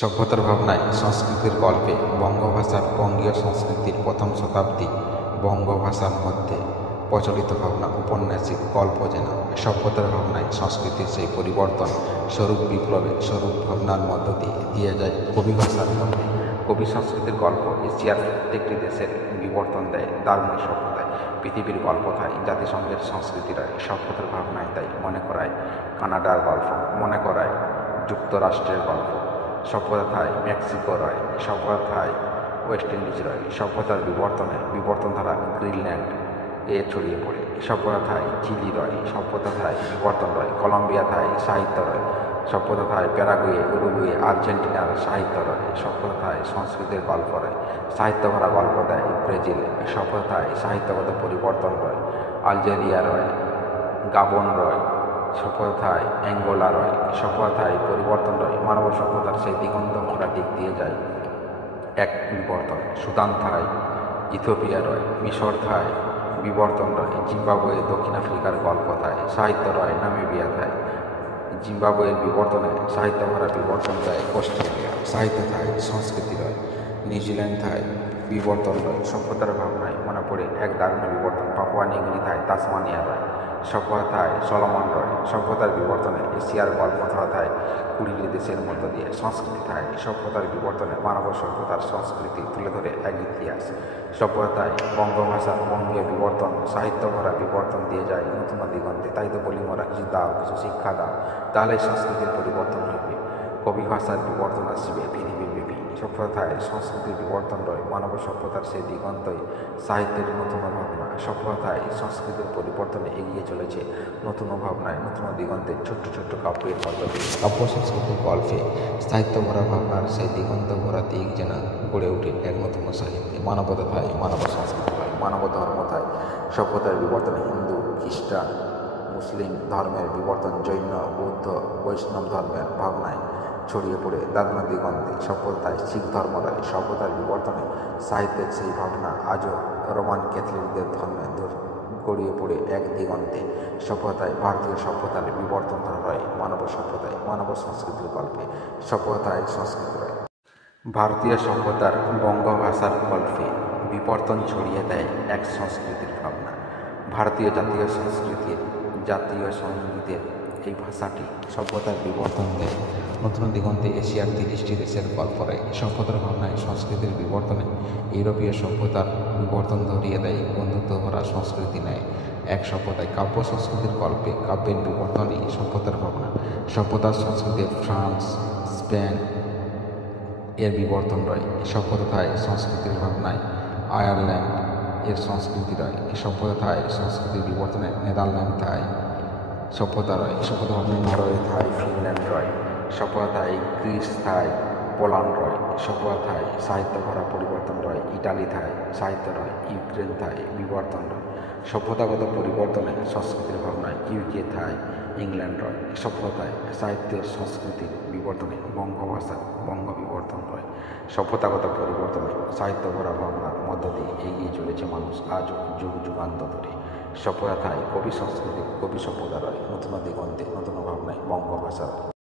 সভ্যতার ভাবনায় সংস্কৃতির গল্পে বঙ্গভাষার বঙ্গীয় সংস্কৃতির প্রথম শতাব্দী বঙ্গভাষার মধ্যে প্রচলিত ভাবনা উপন্যাসিক গল্প যেন সভ্যতার ভাবনায় সংস্কৃতির সেই পরিবর্তন স্বরূপ বিপ্লবের স্বরূপ ভাবনার মধ্য দিয়ে যায় কবি ভাষার মধ্যে। কবি সংস্কৃতির গল্প এশিয়ার প্রত্যেকটি দেশের বিবর্তন দেয় দারুণ সভ্যতায়। পৃথিবীর গল্পথায় জাতিসংঘের সংস্কৃতিরা সভ্যতার ভাবনায় তাই মনে করায় কানাডার গল্প, মনে করায় যুক্তরাষ্ট্রের গল্প। সভ্যতায় মেক্সিকো রয়, সভ্যতায় ওয়েস্ট ইন্ডিজ রয়, সভ্যতার বিবর্তন ধারা গ্রিনল্যান্ড এ ছড়িয়ে পড়ে। সভ্যতায় চিলি রয়, সভ্যতায় বিবর্তন রয় কলম্বিয়াথায় সাহিত্য রয়। সভ্যতায় প্যারাগুয়ে, উরুগুয়ে, আর্জেন্টিনার সাহিত্য রয়। সভ্যতায় সংস্কৃতির গল্প রয়, সাহিত্য ভরা গল্প দেয় ব্রাজিল। সভ্যতায় সাহিত্যগত পরিবর্তন রয় আলজেরিয়া রয়, গাবন রয়। সভ্যতায় অ্যাঙ্গোলা রয়, সভ্যতায় পরিবর্তন রয় মানব সভ্যতার সেই দিগন্ত ভরা দিক দিয়ে যায় এক বিবর্তন। সুদান থায়, ইথিওপিয়া রয়, মিশর থায় বিবর্তন রয় জিম্বাবুয়ে, দক্ষিণ আফ্রিকার গল্প থায় সাহিত্য রয় নামিবিয়া থায়। জিম্বাবুয়ের বিবর্তনে সাহিত্য ভরা বিবর্তন দেয় অস্ট্রেলিয়া, সাহিত্য থায় সংস্কৃতি রয় নিউজিল্যান্ড থায় বিবর্তন রয়। সভ্যতার ভাবনায় মনে পড়ে এক দারুণ বিবর্তন পাপুয়া নিউগিনি থায় তাসমানিয়া রয়। সভ্যতায় সলোমন রয়, সভ্যতার বিবর্তনে এশিয়ার গল্পধারা থায় 20টি দেশের মধ্য দিয়ে। সংস্কৃতি থায় সভ্যতার বিবর্তনে মানব সভ্যতার সংস্কৃতি তুলে ধরে এক ইতিহাস। সভ্যতায় বঙ্গভাষার বঙ্গীয় বিবর্তন সাহিত্য ভরা বিবর্তন দিয়ে যায় নতুন দিগন্তে। তাই তো বলি মোরা কিছু দাও, কিছু শিক্ষা দাও, তাহলেই সংস্কৃতির পরিবর্তন হইবে। কবি ভাষার বিবর্তন আসবে পৃথিবীব্যাপী। সভ্যতায় সংস্কৃতির বিবর্তন রয় মানব সভ্যতার সেই দিগন্তই সাহিত্যের নতুন ভাবনা। সভ্যতায় সংস্কৃতির পরিবর্তনে এগিয়ে চলেছে নতুন ভাবনায় নতুন দিগন্তে ছোট্ট ছোট্ট কাব্যের মধ্য দিয়ে। কাব্য সংস্কৃতির গল্পে সাহিত্য ভরা ভাবনার সেই দিগন্ত ভরা দিক যেন গড়ে ওঠে এক নতুন সাহিত্যে। মানবতা থায় মানব সংস্কৃতি হয়, মানব ধর্ম থায় সভ্যতার বিবর্তনে হিন্দু, খ্রিস্টান, মুসলিম ধর্মের বিবর্তন জৈন, বৌদ্ধ, বৈষ্ণব ধর্মের ভাবনায় ছড়িয়ে পড়ে দারুণ দিগন্তে। সভ্যতায় শিখ ধর্ম রয়, সভ্যতার বিবর্তনে সাহিত্যের সেই ভাবনা আজও রোমান ক্যাথলিকদের ধর্মে গড়িয়ে পড়ে এক দিগন্তে। সভ্যতায় ভারতীয় সভ্যতার বিবর্তন ধরা রয় মানব সভ্যতায় মানব সংস্কৃতির গল্পে। সভ্যতায় সংস্কৃতি রয় ভারতীয় সভ্যতার বঙ্গভাষার গল্পে বিবর্তন ছড়িয়ে দেয় এক সংস্কৃতির ভাবনা। ভারতীয় জাতীয় সংস্কৃতির জাতীয় সঙ্গীতের এই ভাষাটি সভ্যতার বিবর্তন দেয় নতুন দিগন্তে। এশিয়ার 30টি দেশের গল্প রয় সভ্যতার ভাবনায় সংস্কৃতির বিবর্তনে ইউরোপীয় সভ্যতার বিবর্তন ধরিয়ে দেয় বন্ধুত্ব ভরা সংস্কৃতি নেয় এক সভ্যতায়। কাব্য সংস্কৃতির গল্পে কাব্যের বিবর্তনই সভ্যতার ভাবনা। সভ্যতার সংস্কৃতি ফ্রান্স, স্পেন এর বিবর্তন রয়। সভ্যতায় সংস্কৃতির ভাবনায় আয়ারল্যান্ড এর সংস্কৃতি রয়। সভ্যতায় সংস্কৃতির বিবর্তনে নেদারল্যান্ড থায় সভ্যতা রয়। সভ্যতা ভাবনায় নরওয়ে থায় ফিনল্যান্ড রয়। সভ্যতায় গ্রিস থায় পোল্যান্ড রয়। সভ্যতায় সাহিত্য ভরা পরিবর্তন রয় ইটালি থায় সাহিত্য রয়। ইউক্রেন থায় বিবর্তন রয়। সভ্যতাগত পরিবর্তনে সংস্কৃতির ভাবনায় ইউকে থায় ইংল্যান্ড রয়। সভ্যতায় সাহিত্যের সংস্কৃতির বিবর্তনে বঙ্গভাষার বঙ্গ বিবর্তন রয়। সভ্যতাগত পরিবর্তনে সাহিত্য ভরা ভাবনার মধ্য দিয়ে এগিয়ে চলেছে মানুষ আজও যুগ যুগান্ত ধরে। সভ্যতায় কবি সংস্কৃতি কবি সভ্যতা রয় নতুন দিগন্তে নতুন ভাবনায় বঙ্গভাষা রয়।